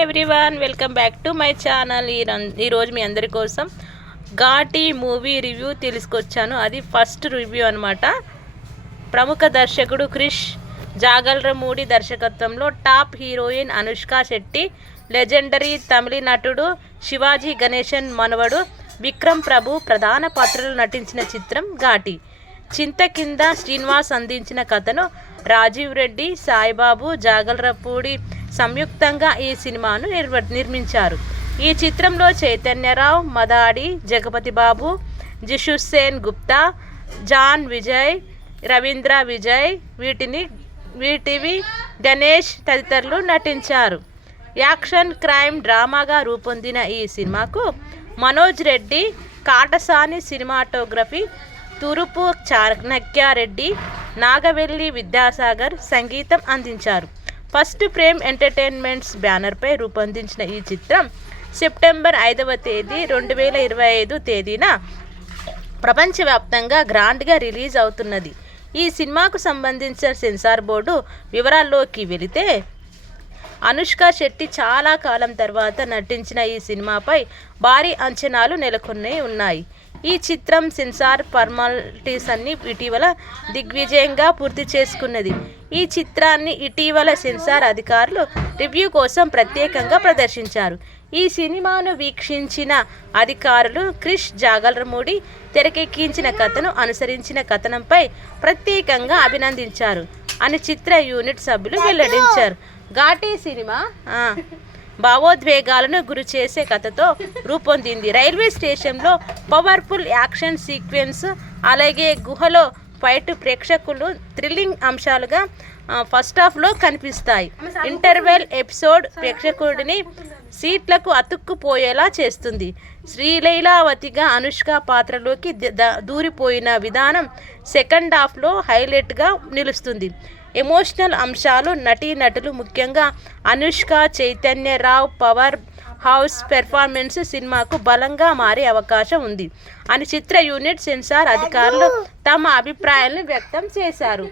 Everyone welcome back to my channel. ఈరోజు మీ అందరి కోసం ఘాటి మూవీ రివ్యూ తీసుకొచ్చాను. అది ఫస్ట్ రివ్యూ అనమాట. ప్రముఖ దర్శకుడు క్రిష్ జాగల్రమూడి దర్శకత్వంలో top heroine Anushka Shetty, legendary తమిళ నటుడు శివాజీ గణేశన్ మనవడు విక్రమ్ ప్రభు ప్రధాన పాత్రలు నటించిన చిత్రం ఘాటి. చింతకింద శ్రీనివాస్ అందించిన కథను రాజీవ్ రెడ్డి, సాయిబాబు, జాగల్రపూడి సంయుక్తంగా ఈ సినిమాను నిర్మించారు. ఈ చిత్రంలో చైతన్యరావు, మదాడి, జగపతి బాబు, జిషుసేన్ గుప్తా, జాన్ విజయ్, రవీంద్ర విజయ్, వీటివి గణేష్ తదితరులు నటించారు. యాక్షన్ క్రైమ్ డ్రామాగా రూపొందిన ఈ సినిమాకు మనోజ్ రెడ్డి కాటసాని సినిమాటోగ్రఫీ, తురుపు చాణక్యారెడ్డి, నాగవెల్లి విద్యాసాగర్ సంగీతం అందించారు. ఫస్ట్ ఫ్రేమ్ ఎంటర్టైన్మెంట్స్ బ్యానర్పై రూపొందించిన ఈ చిత్రం సెప్టెంబర్ 5వ తేదీ 2025 తేదీన ప్రపంచవ్యాప్తంగా గ్రాండ్గా రిలీజ్ అవుతున్నది. ఈ సినిమాకు సంబంధించిన సెన్సార్ బోర్డు వివరాల్లోకి వెళితే, అనుష్క శెట్టి చాలా కాలం తర్వాత నటించిన ఈ సినిమాపై భారీ అంచనాలు నెలకొని ఉన్నాయి. ఈ చిత్రం సెన్సార్ ఫార్మాలిటీస్ అన్ని ఇటీవల దిగ్విజయంగా పూర్తి చేసుకున్నది. ఈ చిత్రాన్ని ఇటీవల సెన్సార్ అధికారులు రివ్యూ కోసం ప్రత్యేకంగా ప్రదర్శించారు. ఈ సినిమాను వీక్షించిన అధికారులు క్రిష్ జాగల్రమూడి తెరకెక్కించిన కథను అనుసరించిన కథనంపై ప్రత్యేకంగా అభినందించారు అని చిత్ర యూనిట్ సభ్యులు వెల్లడించారు. ఘాటి సినిమా భావోద్వేగాలను గురి చేసే కథతో రూపొందింది. రైల్వే స్టేషన్లో పవర్ఫుల్ యాక్షన్ సీక్వెన్స్, అలాగే గుహలో ఫైట్ ప్రేక్షకులు థ్రిల్లింగ్ అంశాలుగా ఫస్ట్ హాఫ్లో కనిపిస్తాయి. ఇంటర్వెల్ ఎపిసోడ్ ప్రేక్షకుడిని సీట్లకు అతుక్కుపోయేలా చేస్తుంది. శ్రీలీలావతిగా అనుష్క పాత్రలోకి దూరిపోయిన విధానం సెకండ్ హాఫ్లో హైలైట్గా నిలుస్తుంది. ఎమోషనల్ అంశాలు, నటీనటులు ముఖ్యంగా Anushka, Chaitanya Rao power house performance సినిమాకు బలంగా మారే అవకాశం ఉంది అని చిత్ర యూనిట్ సెన్సార్ అధికారులు తమ అభిప్రాయాలను వ్యక్తం చేశారు.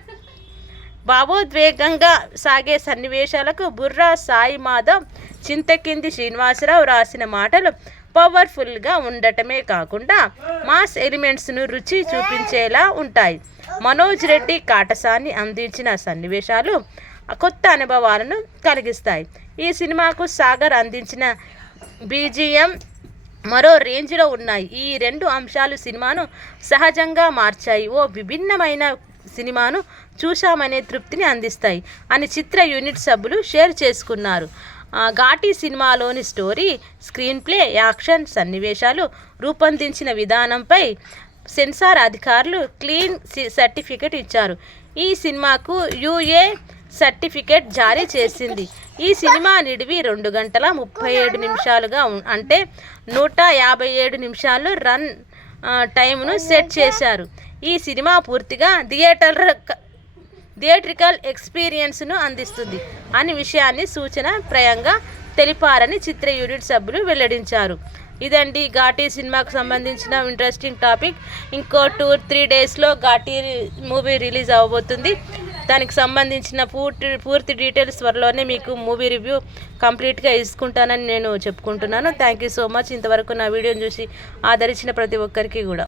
భావోద్వేగంగా సాగే సన్నివేశాలకు బుర్రా సాయి మాధవ్, చింతకింది శ్రీనివాసరావు రాసిన మాటలు పవర్ఫుల్గా ఉండటమే కాకుండా మాస్ ఎలిమెంట్స్ను రుచి చూపించేలా ఉంటాయి. మనోజ్ రెడ్డి కాటసాని అందించిన సన్నివేశాలు కొత్త అనుభవాలను కలిగిస్తాయి. ఈ సినిమాకు సాగర్ అందించిన బీజిఎం మరో రేంజ్లో ఉన్నాయి. ఈ రెండు అంశాలు సినిమాను సహజంగా మార్చాయి. ఓ విభిన్నమైన సినిమాను చూశామనే తృప్తిని అందిస్తాయి అని చిత్ర యూనిట్ సభ్యులు షేర్ చేసుకున్నారు. ఘాటి సినిమాలోని స్టోరీ, స్క్రీన్ ప్లే, యాక్షన్ సన్నివేశాలు, రూపొందించిన విధానంపై సెన్సార్ అధికారులు క్లీన్ సర్టిఫికెట్ ఇచ్చారు. ఈ సినిమాకు యూఏ సర్టిఫికెట్ జారీ చేసింది. ఈ సినిమా నిడివి 2 గంటల 37 నిమిషాలుగా అంటే 157 నిమిషాలు రన్ టైంను సెట్ చేశారు. ఈ సినిమా పూర్తిగా థియేట్రికల్ ఎక్స్పీరియన్స్ను అందిస్తుంది అనే విషయాన్ని సూచన ప్రయంగా తెలిపారని చిత్ర యూనిట్ సభ్యులు వెల్లడించారు. ఇదండి ఘాటి సినిమాకు సంబంధించిన ఇంట్రెస్టింగ్ టాపిక్. ఇంకో 2-3 డేస్లో ఘాటి మూవీ రిలీజ్ అవ్వబోతుంది. దానికి సంబంధించిన పూర్తి డీటెయిల్స్ త్వరలోనే మీకు మూవీ రివ్యూ కంప్లీట్గా ఇసుకుంటానని నేను చెప్పుకుంటున్నాను. థ్యాంక్ యూ సో మచ్ ఇంతవరకు నా వీడియోని చూసి ఆదరించిన ప్రతి ఒక్కరికి కూడా.